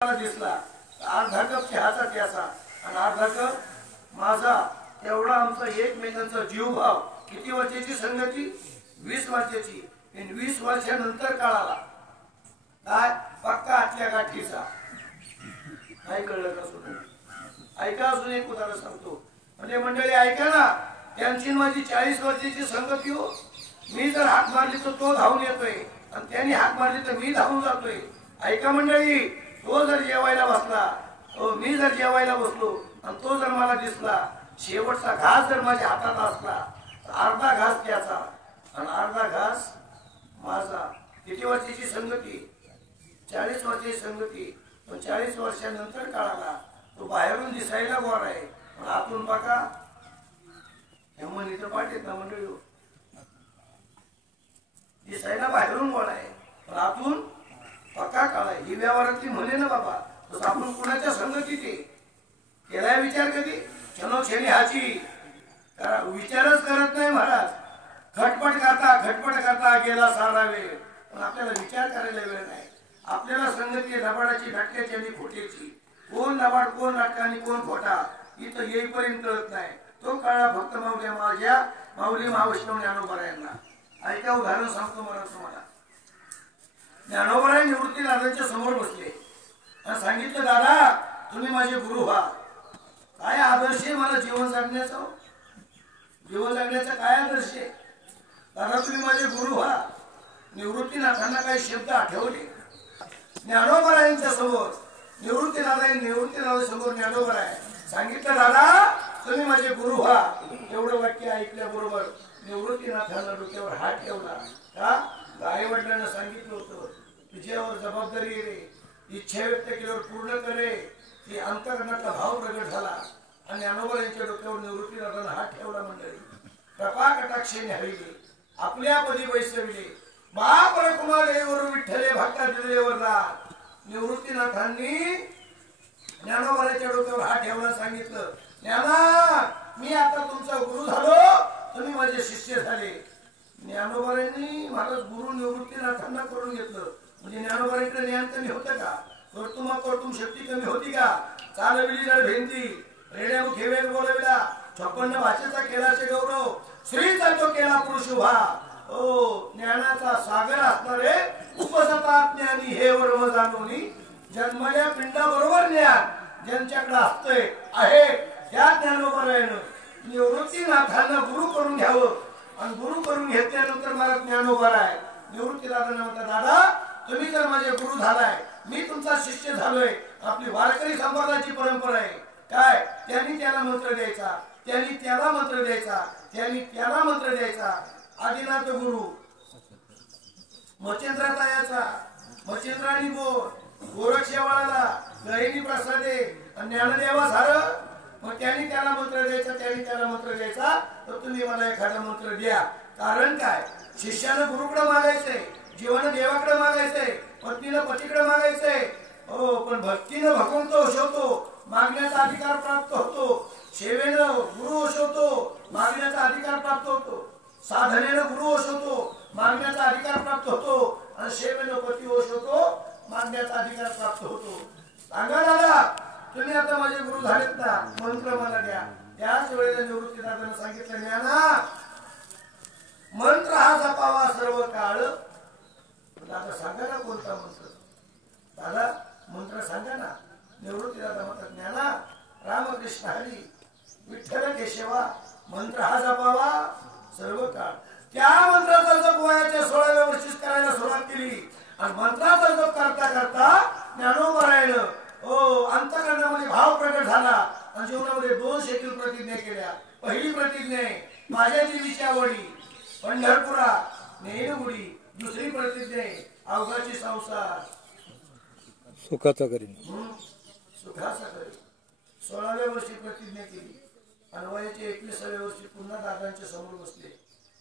दिसला अर्धा कप चहाचा प्यासा आणि अर्धा कप माझा एवढा आमचा एकमेकांचा जीवभाव. किती वर्षाची संगती? 20 वर्षाची. 20 वर्षानंतर कळाला काय पक्का आतल्या गाठीचा. काय कळलं का? सुद्धा ऐका. अजून एक उदाहरण सांगतो. म्हणजे मंडळी ऐका ना, त्यांची माझी 40 वर्षाची संगती हो. मी जर हाक मारली तर तो धावून येतोय आणि त्यांनी हाक मारली तर मी धावून जातोय. ऐका मंडळी, तो जर जेवायला बसला, मी जर जेवायला बसलो आणि तो जर मला दिसला, शेवटचा घास जर माझ्या हातात असला तर अर्धा घास त्याचा आणि अर्धा घास माझा. किती वर्षाची संगती? 40 वर्षाची संगती. पण 40 वर्षानंतर कळाला तो बाहेरून दिसायला गोरा आहे पण आतून बघा हेमन इथं पाठीत ना मंडळी. दिसायला बाहेरून गोरा आहे पण आतून पक्का काळाय. ही व्यवहारातली म्हणे ना बाबा. तसं आपण कुणाच्या संगतीत आहे केलाय विचार कधी? क्षणोक्षणी हाची विचारच करत नाही महाराज. खटपट करता गेला सारा वेळ पण आपल्याला विचार करायला वेळ नाही. आपल्याला संगती लबाडाची, नाटकाची आणि खोट्याची. कोण लबाड, कोण नाटक आणि कोण खोटा इथं येईपर्यंत कळत नाही. तो कळला फक्त माऊली माझ्या माऊली महावैष्णव ज्ञानोबा यांना. ऐका उदाहरण सांगतो मला तुम्हाला. ज्ञानोबा निवृत्ती दादांच्या समोर बसले आणि सांगितलं, दादा तुम्ही माझे गुरु व्हा. काय आदर्श आहे मला जीवन जगण्याचा? जीवन जगण्याचा काय आदर्श आहे? दादा तुम्ही माझे गुरु व्हा. निवृत्तीनाथांना काही शब्द आठवले. ज्ञानोबा समोर निवृत्तीनाथ समोर ज्ञानोबा सांगितलं, दादा तुम्ही माझे गुरु व्हा. एवढं वाक्य ऐकल्याबरोबर निवृत्तीनाथांना डोक्यावर हात ठेवला. का आई वडिलांना सांगितलं होतं तुझ्यावर जबाबदारी रे, इच्छा व्यक्त केल्यावर पूर्ण करे. ही अंतकरणातला भाव प्रगट झाला आणि ज्ञानोबा यांच्या डोक्यावर निवृत्तीनाथांना हात ठेवला. मंडळी कृपा कटाक्षेने हरिले आपल्या पदी वैसविले महापर कुमार येवर विठ्ठले भक्ता दिलेवर रात. निवृत्तीनाथांनी ज्ञानोबाच्या डोक्यावर हात ठेवला. सांगितलं, ज्ञाना मी आता तुमचा गुरु झालो, तुम्ही माझे शिष्य झाले. ज्ञानोबांनी महाराज गुरु निवृत्तीनाथांना करून घेतलं. म्हणजे ज्ञानोबांकडे ज्ञान कमी होतं का? कर्तुम शक्ती कमी होती का? चालविली जड भेंती रेड्या मुखे वेग बोलविला 56 भाषेचा केलाचे गौरव श्रीचा तो केला पुरुष उभा. ओ ज्ञानाचा सागर असणारे उपसता ज्ञानी हे वर्म जाणवणी. जन्मल्या पिंडाबरोबर ज्ञान ज्यांच्याकडे असतंय आहे त्या ज्ञानोबारायनं निवृत्तीनाथांना गुरु करून घ्यावं. आणि गुरु करून घेतल्यानंतर मला ज्ञानोबा आहे. निवृत्तीनाथांना म्हणतात, दादा तुम्ही जर माझे गुरु झालाय, मी तुमचा शिष्य झालोय. आपली वारकरी संप्रदायाची परंपरा आहे. काय त्यांनी त्याला मंत्र द्यायचा, त्यांनी त्याला मंत्र द्यायचा, त्यांनी त्याला मंत्र द्यायचा. आदिनाथ गुरु मच्छिंद्राचा याचा मच्छिंद्राणी गोरक्षेवाळाला गहिनी प्रसादे ज्ञानदेवा झालं. मग त्यांनी त्याला मंत्र द्यायचा, त्यांनी त्याला मंत्र द्यायचा. तर तुम्ही मला एखादा मंत्र द्या. कारण काय शिष्यानं गुरुकडे मागायचंय, जीवानं देवाकडे मागायचंय, पत्नीनं पतीकडे मागायचंय. हो पण भक्तीनं भगवंत ओशवतो, मागण्याचा अधिकार प्राप्त होतो. सेवेनं गुरु ओशवतो, मागण्याचा अधिकार प्राप्त होतो. साधनेनं गुरु ओशवतो, मागण्याचा अधिकार प्राप्त होतो. आणि सेवेनं पती ओशवतो, मागण्याचा अधिकार प्राप्त होतो. सांगा दादा तुम्ही आता माझे गुरु झालेत ना, मंत्र मला द्या. त्याच वेळेला निवृत्तीनाथांना सांगितलं, ज्ञाना मंत्र हा जपावा सर्व काळ. दादा सांगा ना कोणता मंत्र? दादा मंत्र सांगा ना. निवृत्तीनाथ म्हणतात, ज्ञाना रामकृष्ण हरी विठ्ठल केशवा मंत्र हा जपावा सर्व काळ. त्या मंत्राचा जप वयाच्या 16व्या वर्षीच करायला सुरुवात केली. आणि मंत्राचा जप करता करता ज्ञानोबारायनं अंतकरणामध्ये भाव प्रगट झाला आणि जीवनामध्ये 2 शेतील प्रतिज्ञा केल्या. पहिली प्रतिज्ञा माझ्या जीवीची आवडी पंढरपुरा नेहरुडी. दुसरी प्रतिज्ञा अवघाची संसार सुखाचा करीन सुखाचा करीन. 16व्या वर्षी प्रतिज्ञा केली आणि वयाच्या 21व्या वर्षी पुन्हा दादांच्या समोर बसले.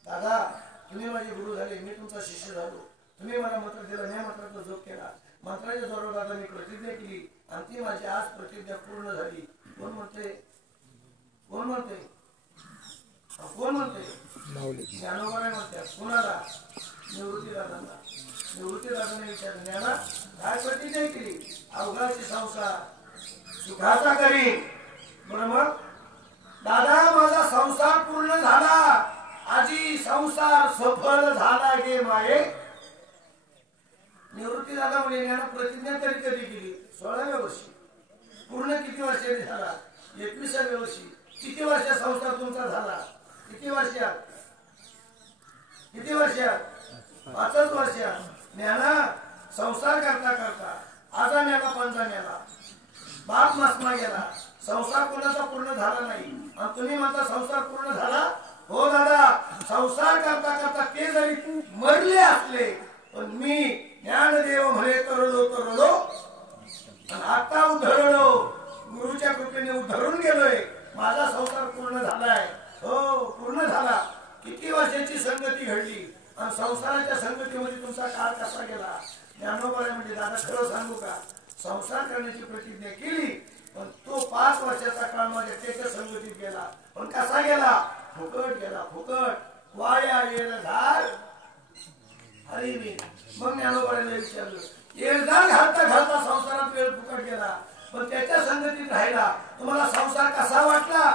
दादा तुम्ही माझे गुरु झाले, मी तुमचा शिष्य झालो. तुम्ही मला मंत्र दिला, मी मंत्राचा जप केला. मंत्राच्या जोरावर दादांनी प्रतिज्ञा केली आणि ती माझी आज प्रतिज्ञा पूर्ण झाली. कोण म्हणते? कोण म्हणते? कोण म्हणते? ज्ञानोबा म्हणतात. कोणाला? निवृत्तीनाथांना. निवृत्ती दादाने विचारलं ज्ञाना काय प्रतिज्ञा केली अवघाची संसार सुखाचा करीन बरं मग दादा माझा संसार पूर्ण झाला आजी संसार सफल झाला गे माये निवृत्ती दादा म्हणजे ज्ञाना प्रतिज्ञा तरी कधी केली 16व्या वर्षी पूर्ण किती वर्षांनी झाला 21व्या वर्षी किती वर्षात संसार तुमचा झाला किती वर्षात 5च वर्षात ज्ञाना संसार करता करता आजा मेला पंजा मेला बाप मसमा गेला संसार कोणाचा पूर्ण झाला नाही आणि तुम्ही म्हणता संसार पूर्ण झाला हो दादा संसार करता करता ते जरी मरले असले पण मी ज्ञानदेव म्हणे तरलो आणि आता उधळलो गुरुच्या कृपेने उधळून गेलोय माझा संसार पूर्ण झालाय हो पूर्ण झाला किती वर्षाची संगती घडली आणि संसाराच्या संगतीमध्ये तुमचा काळ कसा गेला ज्ञानोबाने म्हणजे दादा खरं सांगू का संसार करण्याची प्रतिज्ञा केली पण तो 5 वर्षाचा काळ माझ्या त्याच्या संगतीत गेला पण कसा गेला फुकट गेला फुकट वाया येल झाड हरी मी मग ज्ञानोबाने विचारलं एकदा घालता घालता संसारात वेळ फुकट गेला पण त्याच्या संगतीत राहिला तुम्हाला संसार कसा वाटला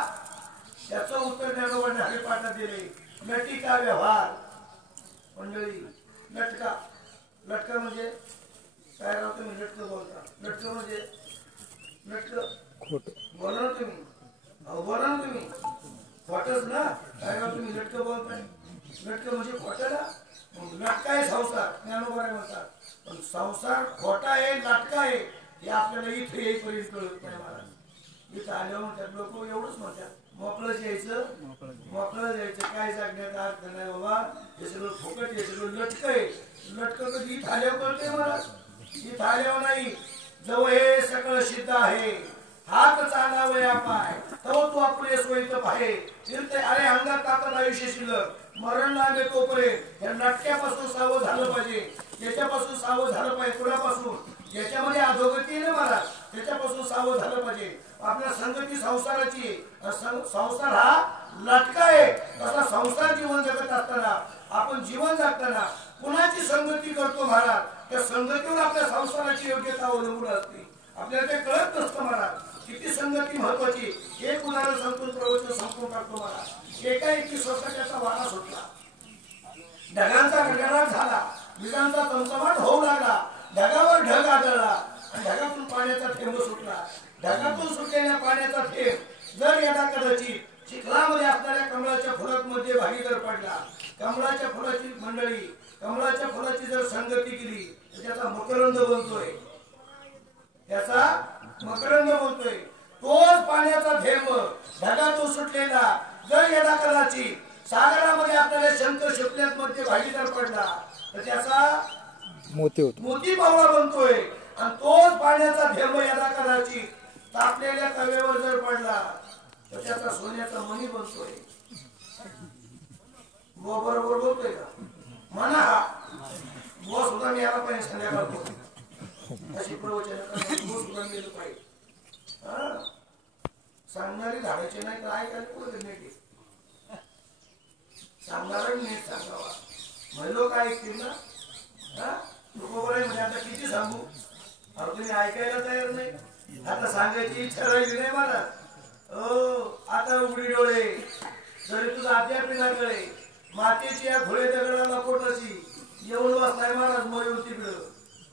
त्याचं उत्तर ज्ञानोबाने हरिपाठात दिले लटिका व्यवहार मंडळी लटका लटका म्हणजे काय राव तुम्ही लटकं बोलता लटकं म्हणजे लटकं खोट बोला ना तुम्ही अहो बोला ना तुम्ही खोटच ना काय राव तुम्ही लटकं बोलताय लटकं म्हणजे खोटं ना मग लटका आहे संसार ज्ञानोबाने म्हणतात पण संसार खोटा आहे लटका आहे हे आपल्याला इथे येईपर्यंत कळत नाही महाराज इथं आल्यावर म्हणतात लोक एवढंच म्हणतात मोकळं यायचं काय सांगण्यात अर्थ नाही बाबा हे सगळं फुकट हे सगळं लटक आहे लटकं कधी इथं आल्यावर कळते महाराज इथं आल्यावर नाही जवळ हे सगळं सिद्ध आहे हात चालावया पाय तो तू आपले सोयीत पाहे फिरते अरे अंगात ताकद आयुष्य शिल्लक मरण लागले तोपर्यंत या लटक्यापासून सावध झालं पाहिजे याच्यापासून सावध झालं पाहिजे कुणापासून याच्यामध्ये अधोगती आहे ना महाराज त्याच्यापासून सावध झालं पाहिजे आपल्या संगती संसाराची संसार हा लटका आहे तसा संसार जीवन जगत असताना आपण जीवन जगताना कुणाची संगती करतो महाराज त्या संगतीवर आपल्या संसाराची योग्यता अवलंबून असते आपल्याला ते कळत नसतं महाराज किती संगती महत्वाची एक उदाहरण सांगून प्रवचन संपून टाकतो महाराज एकाएकी सोसाट्याचा वारा सुटला ढगांचा गडगडाट झाला विजांचा चमचमाट होऊ लागला ढगावर ढग आदळला आणि ढगातून पाण्याचा थेंब सुटला ढगातून सुटलेल्या पाण्याचा थेंब जर यदा कदाचित चिखलामध्ये असणाऱ्या कमळाच्या फुलामध्ये भागी जर पडला कमळाच्या फुलाची मंडळी कमळाच्या फुलाची जर संगती केली तर त्याचा मकरंद बनतोय तोच पाण्याचा थेंब ढगातून सुटलेला जर यदा कदाचित सागरामध्ये आपल्याला शंख शिपल्यात मध्ये भागी जर पडला तर त्याचा मोती पावळा बनतोय आणि तोच पाण्याचा थेंब यदा कदाचित तापलेल्या तव्यावर जर पडला तर त्याचा सोन्याचा मणी बनतोय बरोबर बोलतोय का म्हणा हा बुवा सुद्धा मी याला पाहिजे संध्याकाळ अशी प्रवचन सुद्धा गेलं पाहिजे सांगणारी धाडायचे नाही तर ऐकायला पुढे नेट सांगणारा नीट सांगावा महिलो काय ऐकतील ना म्हणजे आता किती सांगू अरे तुम्ही ऐकायला तयार नाही आता सांगायची इच्छा राहिली नाही मला आता उघडी डोळे जरी तुझा अध्यापिकाकडे मातेची या घोडे दगडाला पोटाची येऊन बसलाय महाराज मयूर तिकडं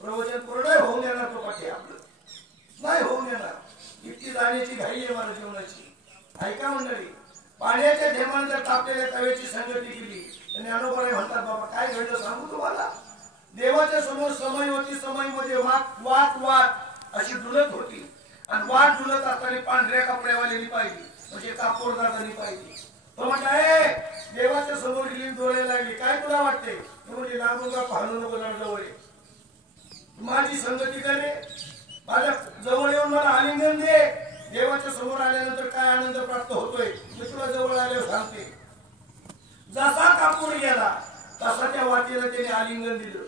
प्रवचन पूर्ण होऊन येणार तो पाठी आपलं नाही होऊन येणार इतकी जाण्याची घाई आहे मला जीवनाची ऐका मंडळी पाण्याच्या थेंबाने जर तापलेल्या तव्याची संगती केली आणि अनुभव म्हणतात बाबा काय घडलं सांगू तुम्हाला देवाच्या समोर समय होती समयमध्ये वाट अशी डुलत होती आणि वाट डुलत असताना पांढऱ्या कपड्यावाली पाहिजे म्हणजे कापूरदारांनी पाहिजे तो म्हटलं देवाच्या समोर गेली डोळे लागली काय तुला वाटते म्हणजे लागू का पाहणं नको जवळ माझी संगती करे माझ्या जवळ येऊन मला आलिंगन दे देवाच्या समोर आल्यानंतर काय आनंद प्राप्त होतोय मी तुला जवळ आल्यावर सांगते जसा कापूर गेला तसा त्या वातीला त्याने आलिंगन दिलं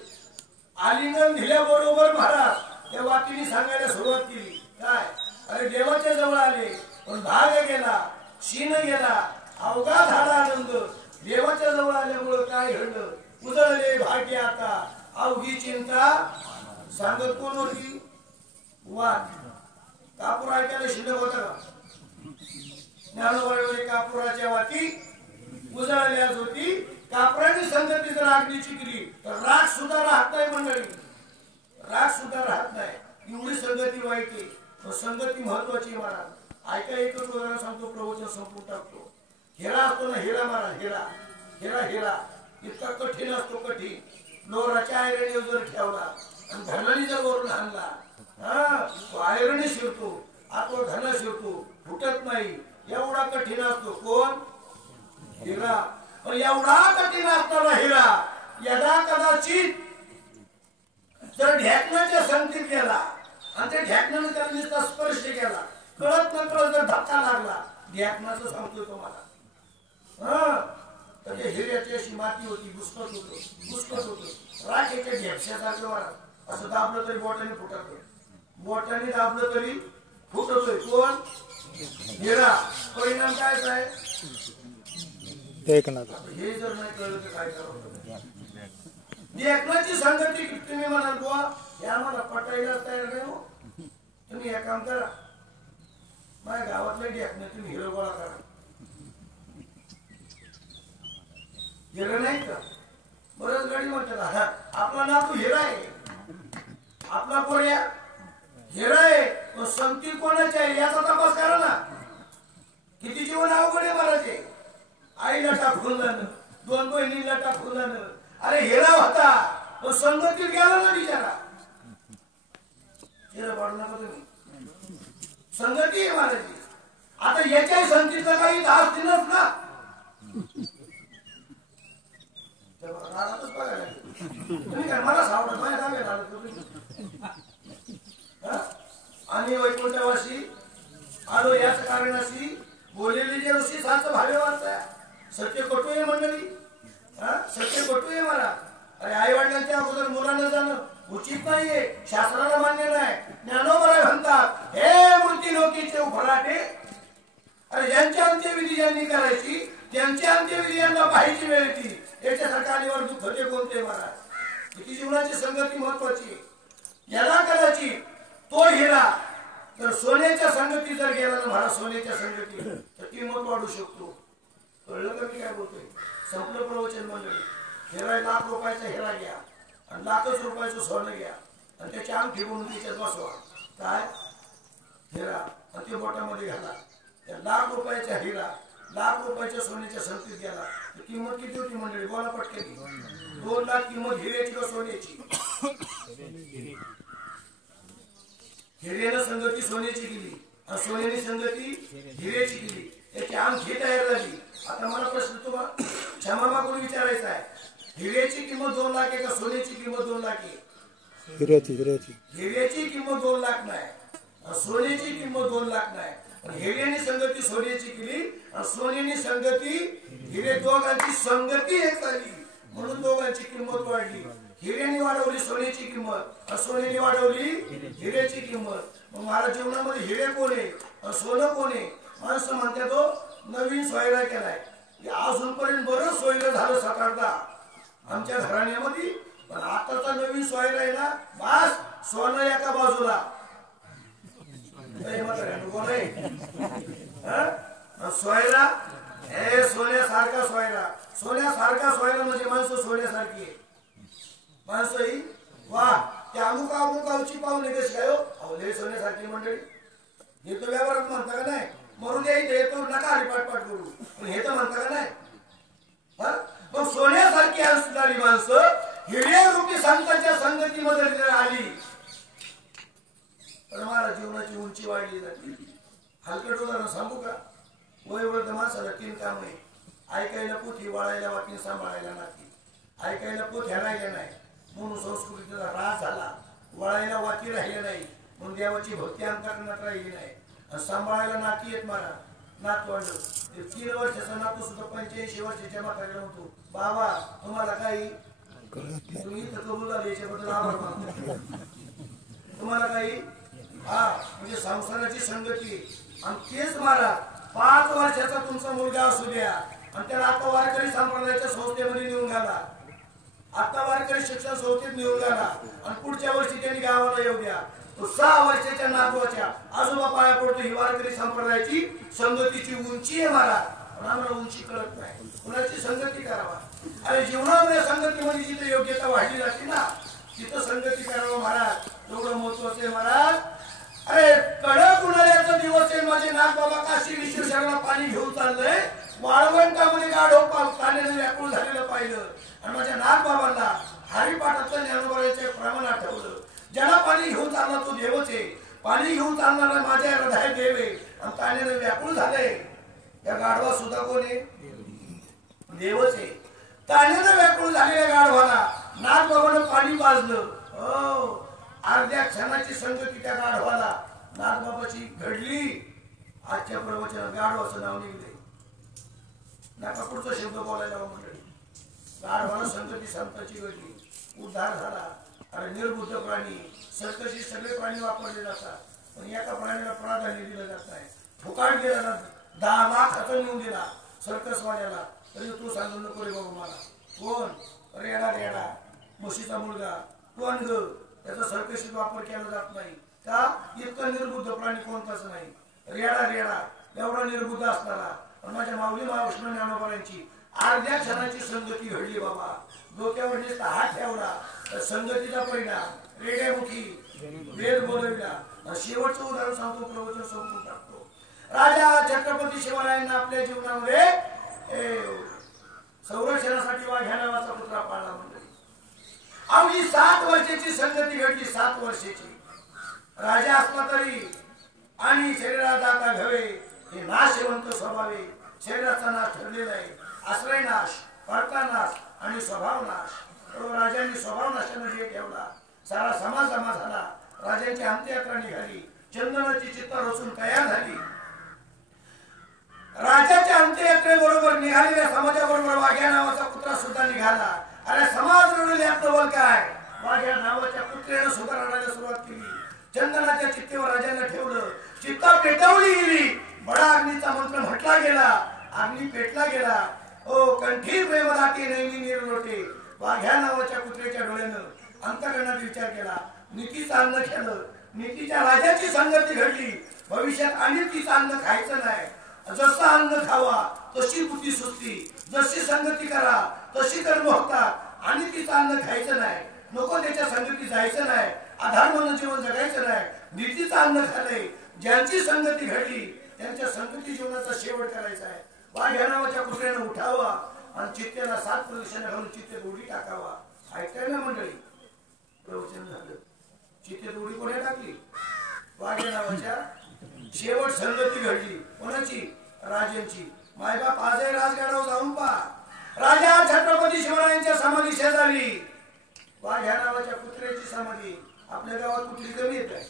आलिंगन दिल्याबरोबर महाराज त्या वातीने सांगायला सुरुवात केली काय अरे देवाच्या जवळ आले पण भाग गेला शीन गेला अवघा झाला आनंद देवाच्या जवळ आल्यामुळे काय घडलं उजळले भाग्य आता अवघी चिंता सांगत कोण होती? वाट. कापूर ऐकायला शिल्लक होता का? ज्ञानोबाई कापुराच्या वाती उजळल्याच होती. कापराने संगती जर आगीची केली तर राग सुद्धा राहत नाही मंडळी, राग सुद्धा राहत नाही. एवढी संगती वाईट आहे, पण संगती महत्वाची. मला ऐका एकच उदाहरण सांगतो, प्रवचन संपून टाकतो. हेरा असतो ना, हेरा मारा, हेरा हेरा हेरा इतका कठीण असतो, कठीण. लोराच्या आयरणी जर ठेवला आणि धनाने जर वरून आणला, तो आयरणी शिरतो, आतो धन शिरतो, फुटत नाही. एवढा कठीण असतो. कोण? हिरा. पण एवढा कठीण असताना हिरा यदा कदाचित जर ढॅकण्याच्या संगतीत गेला आणि त्या ढॅकण्याने त्याला नुसता स्पर्श केला, कळत न कळत जर धक्का लागला, ढॅकण्याचं सांगतोय तुम्हाला, तर त्या हिऱ्याची अशी माती होती, घुसकत होतो. राखेच्या ढेपशासारखं वाढत, असं दाबलं तरी बोटाने फुटत, बोटाने दाबलं तरी फुटतोय. कोण? हिरा. परिणाम काय काय? एक ना हे जर नाही कळलं तर काय करावं? एकनाची संगती तुम्ही म्हणाल बुवा हे आम्हाला पटायलाच तयार नाही हो. तुम्ही एक काम करा, माझ्या गावातल्या डेकने तुम्ही हिरो गोळा करा. हिरो नाही का? बरंच गाडी म्हणतात आपला नातू हिरा आहे, आपला पोऱ्या हिरा आहे. पण संगती कोणाची आहे याचा तपास करा ना. किती जीवन अवघड आहे महाराजे. आईला टाकून जाणं, दोन बहिणीला टाकून जाणं. अरे हिरा होता, तो संगतीत गेला ना बिचारा. हिरा पाडू नका तुम्ही, संगती आहे महाराजी. आता याच्याही संगतीचा काही दास दिलंच ना. रानातच बघायला तुम्ही काय मला सावडत माझ्या दाव्यात आलं तुम्ही. आणि वैकुंठवासी आलो याच कारणाशी बोललेली जे ऋषी साच भावे वाचता. सत्य कटू आहे मंडळी, सत्य कटू आहे मला. अरे आई वडिलांच्या अगोदर मुलांना जाणं उचित नाहीये, शास्त्राला मान्य नाही. ज्ञानोबराय म्हणतात हे मूर्ती लोकीचे उभराटे. अरे ज्यांच्या अंत्यविधी ज्यांनी करायची त्यांच्या अंत्यविधी यांना पाहायची वेळ येते. याच्यासारखा अनिवार्य दुःख ते कोणते महाराज. किती जीवनाची संगती महत्वाची. याला कदाचित तो हिरा तर सोन्याच्या संगती जर गेला ना महाराज, सोन्याच्या संगती तर किंमत वाढू शकतो. कळलं का मी काय बोलतोय? संपलं प्रवचन मंडळी. हिरा ₹1,00,000 हिरा घ्या आणि ₹1,00,000 सोनं घ्या आणि त्याची अंगठी बनवून त्याच्यात बसवा. काय? हिरा. आणि ते बोटामध्ये घाला. त्या ₹1,00,000 हिरा ₹1,00,000 सोन्याच्या संगतीत गेला तर किंमत किती होती मंडळी? बोला पटकन. 2 लाख किंमत हिऱ्याची का सोन्याची? हिऱ्यानं संगती सोन्याची केली आणि सोन्याने संगती हिऱ्याची केली. त्याची अंगठी तयार झाली. आता मला प्रश्न तुम्हाला क्षमा मागून विचारायचा आहे, हिऱ्याची किंमत 2 लाख आहे का सोन्याची किंमत 2 लाख आहे? हिऱ्याची किंमत 2 लाख नाही, सोन्याची किंमत 2 लाख नाही. हिऱ्याने संगती सोन्याची केली आणि सोन्याने संगती हिरे, दोघांची संगती एक झाली म्हणून दोघांची किंमत वाढली. हिऱ्याने वाढवली सोन्याची किंमत, सोन्याने वाढवली हिऱ्याची किंमत. मग महाराज जीवनामध्ये हिरे कोण आहे, सोनं कोण आहे? माणसं म्हणते तो नवीन सोयरा केलाय. अजूनपर्यंत बरंच सोयरं झालं 7-8 आमच्या घराण्यामध्ये. पण आताचा नवीन सोयरा आहे ना, बास सोनं एका बाजूला. सोयरा हे सोन्यासारखा सोयरा. सोन्यासारखा सोयरा म्हणजे माणसं सोन्यासारखी आहे. माणसं ही वा त्या अमुकावची पाहुणे कशी काय हो लय सोन्यासारखी मंडळी. हे तो व्यवहारात म्हणता का नाही? मरून द्यायचं येतो नका हरिपाठ करू, पण हे तर म्हणता का नाही? मग सोन्यासारखी असणारी माणसं हिऱ्या रूपी संतांच्या संगतीमध्ये आली तर मला जीवनाची उंची वाढली जाते. हलकट उदाहरण सांगू का? वयोवृद्ध माणसाला 3 काम आहे. ऐकायला पोथी, वाळायला वाटी, सांभाळायला नाती. ऐकायला पोथ्या राहिल्या नाही म्हणून संस्कृतीचा ऱ्हास झाला. वळायला वाटी राहिल्या नाही म्हणून देवाची भक्ती अंतकरणात राहिली नाही. आणि सांभाळायला नाती येत मला नातवंड. 3 वर्षाचा नातू सुद्धा 85 वर्षाच्या म्हाताऱ्याला म्हणतो बाबा तुम्हाला काही, तुम्ही इथं कबूल झाले याच्याबद्दल आभार मानतो. तुम्हाला काही म्हणजे संसाराची संगती. आणि तेच महाराज 5 वर्षाचा तुमचा मुलगा असू द्या आणि त्याला आता वारकरी संप्रदायाच्या संस्थेमध्ये नेऊन घाला. आता वारकरी शिक्षण संस्थेत निवडून आला आणि पुढच्या वर्षी त्यांनी गावाला येऊ द्या. तो 6 वर्षाच्या नातवाच्या आजोबा पाया पडतो. ही वारकरी संप्रदायाची संगतीची उंची आहे महाराज. पण आम्हाला उंची कळत नाही. कुणाची संगती करावा. अरे जीवनामध्ये संगतीमध्ये जिथे योग्यता वाढली जाते ना तिथं संगती करावं महाराज. एवढं महत्वाचं आहे महाराज. अरे कडक उन्हाळ्याचा दिवस आहे. माझे नाथ बाबा काशी विश्वेश्वराला पाणी घेऊन चाललंय. वाळवंटामध्ये गाढव पाण्याने व्याकुळ झालेलं पाहिलं आणि माझ्या नाथ बाबांना हरिपाठातलं ज्ञानोबाचं प्रमाण आठवलं. ज्याला पाणी घेऊन चालला तो देवच आहे. पाणी घेऊन चालणारा माझ्या हृदय देव आहे आणि पाण्याने व्याकुळ झाले. या गाढवा सुद्धा कोण आहे? देवच आहे. पाण्याने व्याकुळ झालेल्या गाढवाला नाथ बाबानं पाणी पाजलं. हो, अर्ध्या क्षणाची संगती त्या गाढवाला नाथ बाबाची घडली. आजच्या प्रवचनात गाढवाचं नाव निघले. नका पुढचा शब्द बोलायला मंडळी. गाढवाला संगती संतांची घडली. उद्धार झाला. अरे निर्बुद्ध प्राणी सर्कशी सगळे प्राणी वापरले जातात पण एका प्राण्याला प्राधान्य दिलं जात नाही. फुकाट गेला ना 10 लाख हात नेऊन दिला सर्कसवाल्याला तरी तू सांगू नको रे बाबा मला. कोण? रेडा रेडा म्हशीचा मुलगा. कोण ग? त्याचा सर्कशीत वापर केला जात नाही का? इतका निर्बुद्ध प्राणी कोणताच नाही. रेडा रेडा एवढा निर्बुद्ध असणारा पण माझ्या माऊली महाविष्णू ज्ञानोबांची अर्ध्या क्षणाची संगती घडली बाबा. डोक्यावर नुसता हात ठेवला तर संगतीचा परिणाम रेड्यामुखी वेद बोलविला. शेवटचं उदाहरण सांगतो प्रवचन संपून टाकतो. राजा छत्रपती शिवरायांना आपल्या जीवनामध्ये संरक्षणासाठी वाघ्या नावाचा पुत्रा पाळला मंडळी. अवघी 7 वर्षाची संगती घडली. 7 वर्षाची राजा असला तरी आणि शरीरात आता घवे हे नाशवंत स्वभावे. शरीराचा नाश ठरलेला आहे. आश्रय नाश, परका नाश आणि स्वभाव नाश. राजांनी स्वभाव नाशामध्ये ठेवला. सारा समाज जमा झाला. राजांची अंत्ययात्रा निघाली. चंदनाची चित्ता रचून तयार झाली. राजाच्या अंत्ययात्रेबरोबर निघालेल्या समाजाबरोबर वाघ्या नावाचा कुत्रा सुद्धा निघाला. अरे समाज रडले आपलं बोल काय. वाघ्या नावाच्या कुत्र्यानं सुद्धा रडायला सुरुवात केली. चंदनाच्या चित्तेवर राजांना ठेवलं. चित्ता पेटवली गेली. बडा अग्नीचा मंत्र म्हटला गेला. अग्नी पेटला गेला. ओ कंठी प्रेमदाती नेहमी निर्लोटे. वाघ्या नावाच्या कुत्र्याच्या डोळ्यानं अंतकरणात विचार केला. नीतीचं अन्न केलं. नीतीच्या राजाची संगती घडली. भविष्यात अनितीचं अन्न खायचं नाही. जसं अन्न खावा तशी बुद्धी सुचती. जशी संगती करा तशी कर्म होतात. अनितीचं अन्न खायचं नाही. नको त्याच्या संगती जायचं नाही. आधार म्हणून जीवन जगायचं नाही. नीतीचं अन्न खाल्लंय. ज्यांची संगती घडली त्यांच्या संगती जीवनाचा शेवट करायचा आहे. वाघ्या नावाच्या कुत्र्यानं उठावा आणि चित्त्याला 7 प्रदक्षिणा घालून चित्तेत उडी टाकावा. ऐकताय ना मंडळी? प्रवचन झालं. चित्तेत उडी कोणी टाकली? वाघ्या नावाच्या. शेवट संगती घडली. कोणाची? राजांची. मायबाप आजही राजगडावर जाऊन पहा. राजा छत्रपती शिवरायांच्या समाधी शेजारी वाघ्या नावाच्या कुत्र्याची समाधी. आपल्या गावात कुत्री कमी येत आहे.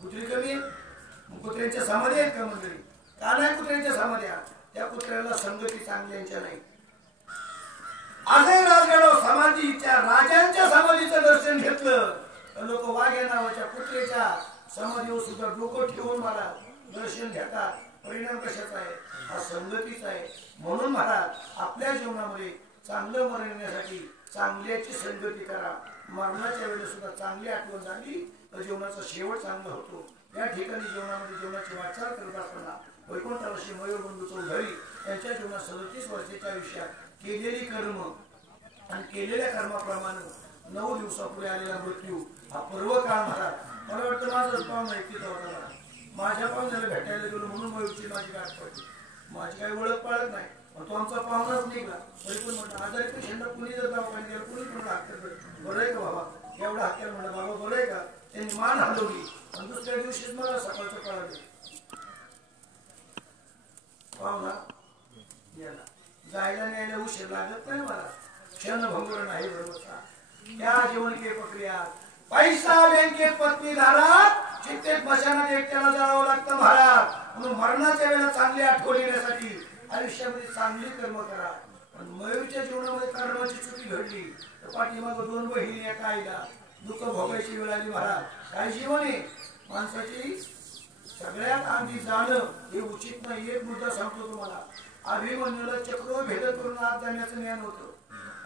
कुत्री कमी. कुत्र्यांच्या समाधी आहेत का मंडळी? का नाही कुत्र्यांच्या समाध्या? त्या कुत्र्याला संगती चांगल्यांच्या नाही. आजही राजगडावर समाधीच्या राजांच्या समाधीचं दर्शन घेतलं तर लोक वाघ्या नावाच्या कुत्र्याच्या समाधीवर सुद्धा डोकं ठेवून मला दर्शन घेतात. परिणाम कशाचा आहे? हा संगतीचा आहे. म्हणून महाराज आपल्या जीवनामध्ये चांगलं मरण येण्यासाठी चांगल्याची संगती करा. मरणाच्या वेळेस सुद्धा चांगली आठवण झाली तर जीवनाचा शेवट चांगला होतो. या ठिकाणी जीवनामध्ये जीवनाची वाटचाल करत असताना वैकुंठ ऋषी मयूरबंधू चौधरी यांच्या जीवनात 37 वर्षाच्या आयुष्यात केलेली कर्म आणि केलेल्या कर्माप्रमाणे 9 दिवसापूर्वी आलेला मृत्यू हा पर्व काळ महाराज. मला वाटतं माझंच पाहुणा ऐकत होता. माझ्या पाहुण्याला भेटायला गेलो म्हणून मयूरची माझी गाठ पडली. माझी काही ओळख पाळत नाही पण तो आमचा पाहुणाच निघला. तरी पण म्हटलं आजारी पेशंटला कुणी जर दवाखान्यात गेलं कुणी म्हणलं हत्यार बरं आहे का बाबा? एवढा हत्यार म्हणलं बाबा बरं आहे का? त्यांनी मान हलवली आणि दुसऱ्या दिवशीच मला सकाळचं कळालं. पाहुणा गेला. जायला न्यायला उशीर लागत नाही मला. क्षणभंगुर नाही बरोबर. त्या जीवनकीय प्रक्रिया पैसा बँकेत पत्नी दारात चित्तेत मशानात एकट्याला जावं लागतं महाराज. म्हणून मरणाच्या वेळेला चांगली आठवण येण्यासाठी आयुष्यामध्ये चांगली कर्म करा. पण मयूरच्या जीवनामध्ये कर्माची चुकी घडली तर पाठीमाग 2 बहिणी एका आईला दुःख भोगायची वेळ आली महाराज. काय जीवन आहे माणसाची? सगळ्यात आधी जाणं हे उचित नाही. एक मुद्दा सांगतो तुम्हाला. अभिमन्यूला चक्र भेद करून आत जाण्याचं ज्ञान होतं.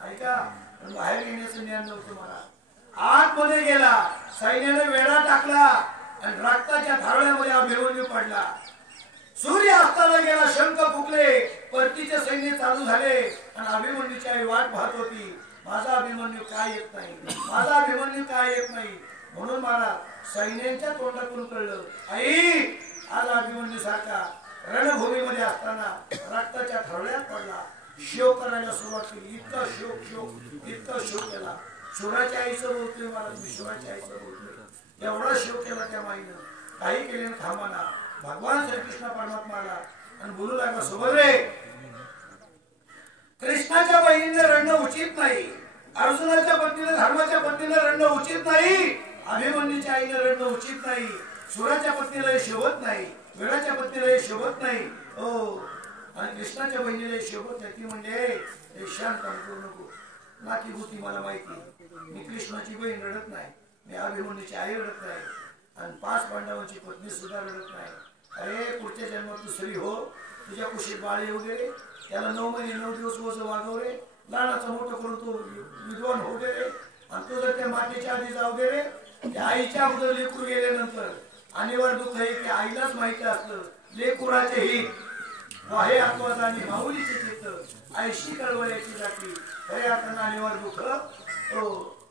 ऐका पण बाहेर येण्याचं ज्ञान नव्हतं मला. आतमध्ये गेला, सैन्याने वेढा टाकला आणि रक्ताच्या धारळ्यामध्ये अभिमन्यू पडला. सूर्य अस्ताला गेला, शंख फुकले, परतीचे सैन्य चालू झाले आणि अभिमन्यूची आई वाट पाहत होती. माझा अभिमन्यू काय येत नाही, माझा अभिमन्यू काय येत नाही. म्हणून मला सैन्यांच्या तोंडातून कळलं, आई आज अभिमन्यू सारखा रणभूमीमध्ये असताना रक्ताच्या थरड्यात पडला. शोक करायला सुरुवात केली. इतका शोक केला. शिवराच्या आईचं बोलतोय मला, मी शिवराच्या आईचं बोलतोय. एवढा शोक केला त्या माईनं, काही केले थांबाना. भगवान श्रीकृष्ण परमात्माला आणि बोलू लागला, सुभद्रे कृष्णाच्या बहिणीने रडणं उचित नाही, अर्जुनाच्या पत्नीने धर्माच्या पत्नीने रडणं उचित नाही, अभिमन्यूच्या आईने रडणं उचित नाही, सुराच्या पत्नीला हे शोभत नाही, वेळाच्या पत्नीला हे शोभत नाही. हो आणि कृष्णाच्या बहिणीला हे शोभत नाही. ती म्हणजे शांत करू नको, नाकी होती मला माहिती. मी कृष्णाची बहीण रडत नाही, मी अभिमन्यूची आई रडत नाही आणि 5 पांडवांची पत्नी सुद्धा रडत नाही. अरे पुढच्या जन्मात तू स्त्री हो, तुझ्या कुशीत बाळे वगैरे, त्याला 9 महिने 9 दिवस वज वागव रे, लहानाचं मोठं करून तू विद्वान होऊ दे रे. आणि तू जर त्या मातेच्या आधी जाऊ दे रे, त्या आईच्या अगोदर लेकरू गेल्यानंतर अनिवार्य दुःख आहे की आईलाच माहिती असतं लेकुराचे हित. हे आत्वाचा आणि माऊलीचे चित्त आईशी कळवळ्याची जाती. खऱ्या अर्थानं अनिवार्य दुःख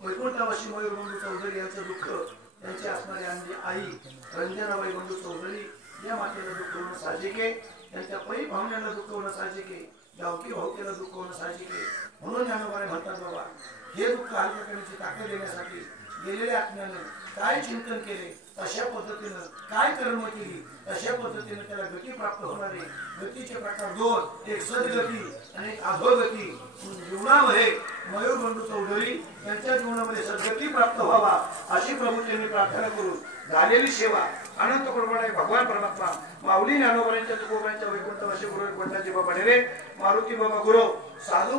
वैकुंठावासी मयूरबंधू चौधरी यांचं दुःख, त्यांची असणारी आई रंजनाबाई बंधू चौधरी या मातेला दुःख होणं साहजिक आहे, त्यांच्या पै भावनेला दुःख होणं साहजिक आहे, गावकी भावकीला दुःख होणं साहजिक आहे. म्हणून ज्ञानोबाने म्हणतात, बाबा हे दुःख हलकं करण्याची ताकद देण्यासाठी गेलेल्या आत्म्यानं काय चिंतन केले, अशा पद्धतीनं काय कर्म केली, अशा पद्धतीनं त्याला गती प्राप्त होणार आहे. गतीचे प्रकार 2, एक सद्गती आणि एक अधोगती. जीवनामध्ये मयूर बंधू चौधरी यांच्या जीवनामध्ये सद्गती प्राप्त व्हावा अशी प्रभू त्यांनी प्रार्थना करून झालेली सेवा अनंत प्रमाणे भगवान परमात्मा माऊली ज्ञानोबांच्या तुकोबांच्या वैकुंठवासी गुरु वैकुंठाजी बाबा ढेरे, मारुती बाबा गुरु, साधू